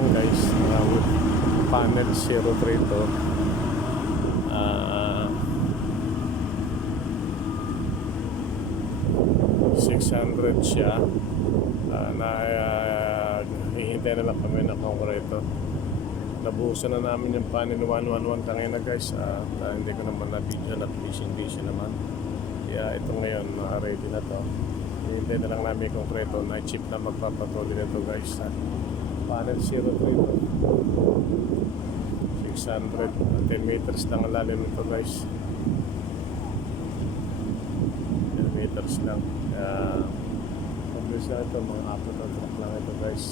naman guys, with panel 03 to. 600 siya. Hihintay na lang kami ng concreto. Nabuhusan na namin yung panel 111 kanina guys. Hindi ko naman na-video at busy naman. Kaya ito ngayon, ready na to. Hihintay na lang namin yung concreto. Night shift na magpapatuloy na to guys. Panel 03 to. 600, 10 meters lang ang lalim nito guys. 10 meters lang. Mabilis na ito, mga apat na truck lang ito guys.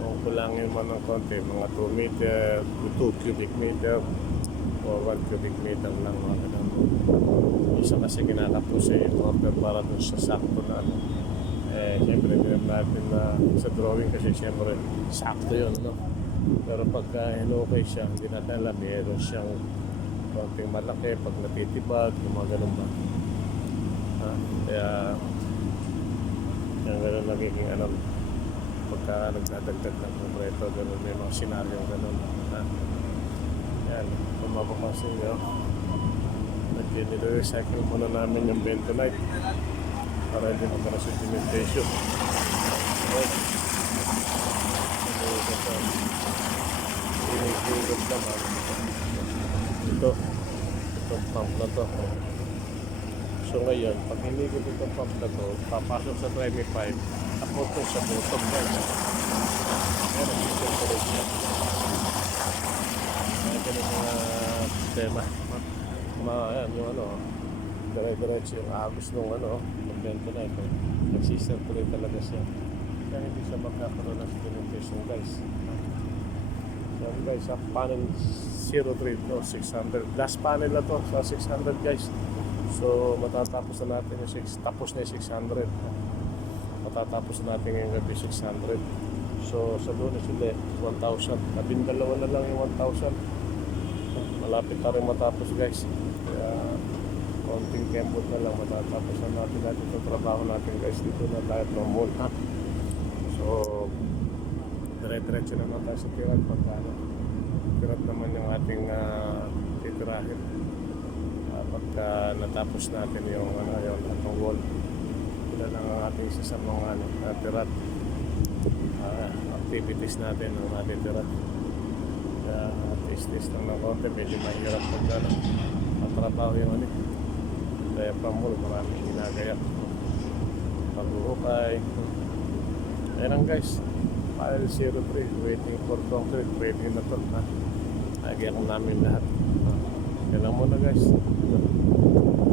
Kung kulangin mo ng konti, mga 2 meter, 2 cubic meter o 1 cubic meter lang mga ganun. Isa kasi kinakapos yung order para dun sa sakto na ano. Siyempre hindi natin na sa drawing kasi siyempre sakto yun, no? Pero pagka hinukay siya, hindi natin alam, meron siyang konting malaki pag natitibag, yung mga ganun ba. Kaya yung ganun nagiging ano, pagka nagdadagdag ng konkreto, ganun may mga senaryo ganun. Yan, kung mapapansin nyo, nag-recycle muna namin yung bentonite para hindi magkara sedimentation. Hinihigot naman itong pump na to. So ngayon, pag hinigot itong pump na to, papasok sa 25, tapos sa bottom guys. Meron circulate siya. Ganun mga sistema. Ayan, yung ano, dire-diretso yung agos nung ano, magbento na ito. Nagsisirculate talaga siya. Kaya hindi siya magkakaroon ng sedimentation guys. Yan guys, sa panel 03 to 600. Last panel na to sa 600 guys. So matatapos na natin yung tapos na yung 600. Matatapos na natin yung gabi 600. So sa Lunes ulit 1,000. Labindalawa na lang yung 1,000. Malapit na rin matapos guys. Kaya konting kembot na lang matatapos na natin itong trabaho natin guys. Dito na tayo from mall. So dire-diretso naman tayo sa tirat pagkano. Tirat naman yung ating titirahin. Pagka natapos natin yung atong wall, ito lang ang ating isa sa mga tirat activities natin ng ating tirat. Kaya taste lang ng konti, medyo mahirap pag matrabaho yung ano. Kaya pa mall, maraming ginagayak. Paghuhukay. Ayan lang guys, file 03, waiting for concrete, ready na to. Nagyakan namin lahat. Yan lang muna guys.